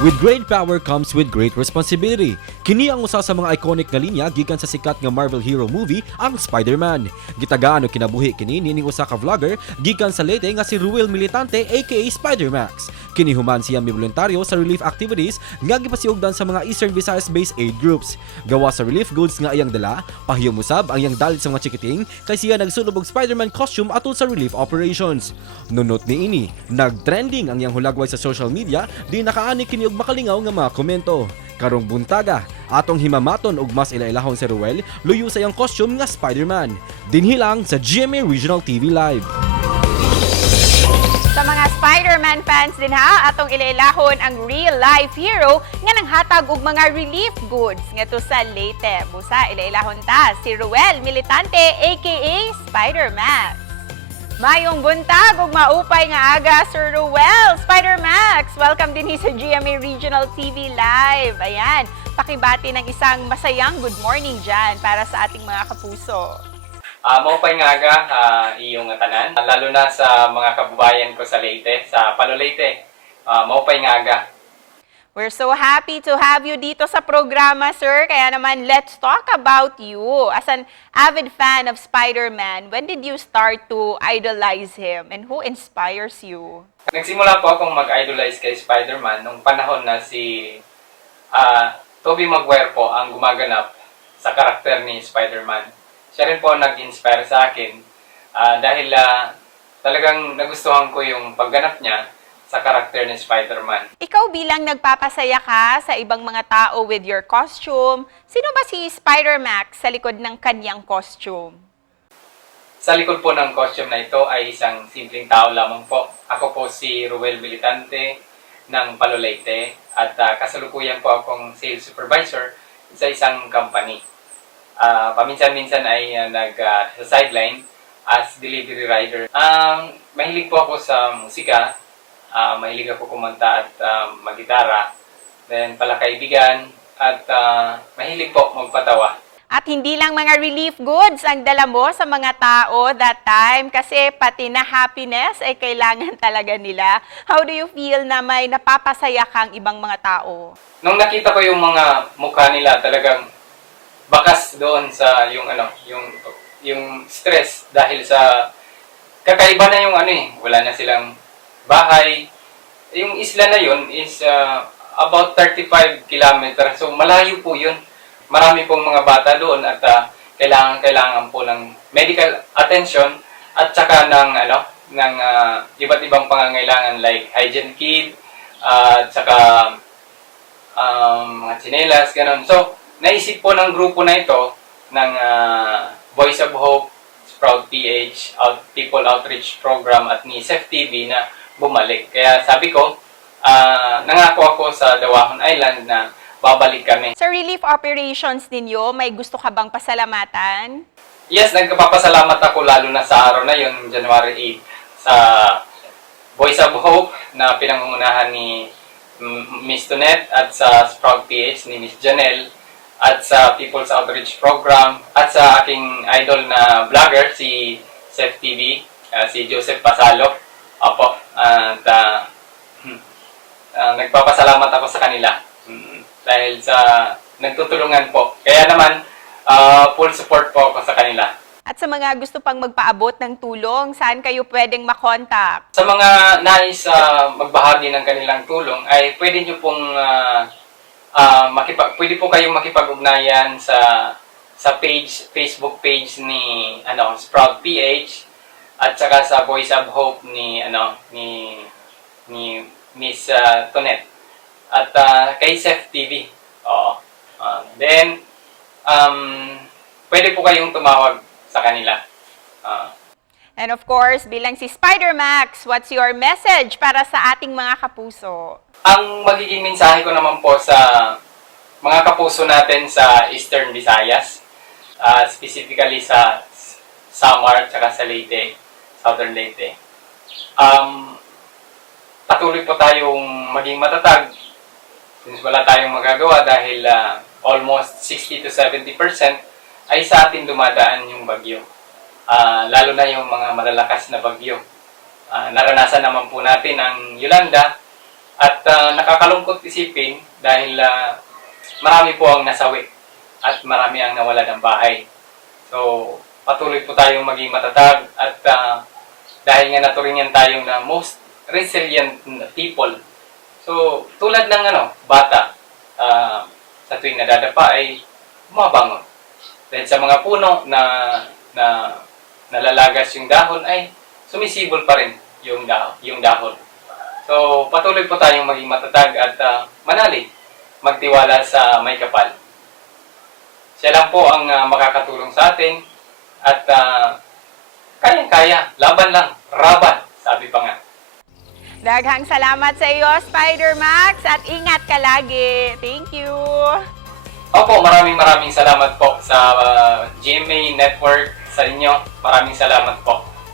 With great power comes with great responsibility. Kini ang usa sa mga iconic nga linya gikan sa sikat nga Marvel hero movie, ang Spider-Man. Gitagaan og kinabuhi kini nining usa ka vlogger gikan sa Leyte nga si Ruel Militante aka Spider-Max. Kini human siya miboluntaryo sa relief activities nga gipasiugdan sa mga Eastern Visayas-based aid groups. Gawa sa relief goods nga iyang dala, pahiyom usab ang iyang dalit sa mga chikiting kay siya nagsulob og Spider-Man costume atol sa relief operations. Nunot ni ini, nagtrending ang iyang hulagway sa social media di nakaani kini og makalingaw nga mga komento. Karong buntaga, atong himamaton og mas ilailahon si Ruel luyo sa iyang costume nga Spider-Man. Dinhi lang sa GMA Regional TV Live. Sa mga Spider-Man fans din ha, atong ilailahon ang real-life hero nga nanghatag og mga relief goods ngadto sa Leyte. Busa ilailahon ta si Ruel Militante aka Spider-Max. Mayong buntag ug maupay nga aga Sir Ruel Spider-Max. Welcome din sa GMA Regional TV Live. Ayan, pakibati ng isang masayang good morning dyan para sa ating mga kapuso. Maupay nga aga iyong tanan, lalo na sa mga kababayan ko sa Leyte, sa Palo Leyte. Maupay nga aga. We're so happy to have you dito sa programa, sir. Kaya naman, let's talk about you. As an avid fan of Spider-Man, when did you start to idolize him? And who inspires you? Nagsimula po akong mag-idolize kay Spider-Man nung panahon na si Tobey Maguire po ang gumaganap sa karakter ni Spider-Man. Siya rin po nag-inspire sa akin dahil talagang nagustuhan ko yung pagganap niya sa karakter ni Spider-Man. Ikaw bilang nagpapasaya ka sa ibang mga tao with your costume, sino ba si Spider-Max sa likod ng kanyang costume? Sa likod po ng costume na ito ay isang simpleng tao lamang po. Ako po si Ruel Militante ng Palo Leyte at kasalukuyan po akong sales supervisor sa isang company. Paminsan-minsan ay sa sideline as delivery rider. Mahilig po ako sa musika. Mahilig ako kumanta at maggitara. Then palakaibigan at mahilig po magpatawa. At hindi lang mga relief goods ang dala mo sa mga tao that time kasi pati na happiness ay kailangan talaga nila. How do you feel na may napapasaya kang ibang mga tao? Nung nakita ko yung mga mukha nila, talagang bakas doon sa yung stress dahil sa kakaiba na yung wala na silang bahay. Yung isla na yun is about 35 kilometers. So malayo po yun. Marami pong mga bata doon at kailangan po ng medical attention at saka ng iba't ibang pangangailangan like hygiene kit at saka mga tsinelas, ganun. So naisip po ng grupo na ito ng Voice of Hope, Sprout PH, People Outreach Program at ni Sef TV na bumalik. Kaya sabi ko, nangako ako sa Dawahon Island na babalik kami. Sa relief operations ninyo, may gusto ka bang pasalamatan? Yes, nagpapasalamat ako lalo na sa araw na yun, January 8, sa Voice of Hope na pinangungunahan ni Miss Tonet at sa Sprout PH ni Miss Janelle at sa People's Outreach Program at sa aking idol na vlogger si Sef TV, si Joseph Pasalo. Opo, at nagpapasalamat ako sa kanila dahil sa nagtutulungan po. Kaya naman, full support po ako sa kanila. At sa mga gusto pang magpaabot ng tulong, saan kayo pwedeng makontak? Sa mga nais magbahagi ng kanilang tulong, ay pwede nyo pong pwede po kayong makipag-ugnayan sa Facebook page ni Sprout PH at saka sa Voice of Hope ni Miss Tonet at kay Sef TV. Then pwede po kayong tumawag sa kanila. And of course, bilang si Spider-Max, what's your message para sa ating mga kapuso? Ang magiging mensahe ko naman po sa mga kapuso natin sa Eastern Visayas, specifically sa Samar at saka sa Leyte, Southern Leyte. Patuloy po tayong maging matatag since wala tayong magagawa dahil almost 60 to 70% ay sa atin dumadaan yung bagyo. Lalo na yung mga malalakas na bagyo. Naranasan naman po natin ang Yolanda At nakakalungkot isipin dahil marami po ang nasawi at marami ang nawala ng bahay. So, patuloy po tayong maging matatag at dahil nga naturingan tayong na most resilient people. So, tulad ng bata, sa tuwing nadadapa ay bumabangon. Dahil sa mga puno na nalalagas yung dahon ay sumisibol pa rin yung dahon. So, patuloy po tayong maging matatag at manalig, magtiwala sa may kapal. Siya lang po ang makakatulong sa atin at kayang-kaya, laban lang, raban, sabi pa nga. Daghang salamat sa iyo, Spider-Max, at ingat ka lagi. Thank you. Opo, maraming salamat po sa GMA Network sa inyo. Maraming salamat po.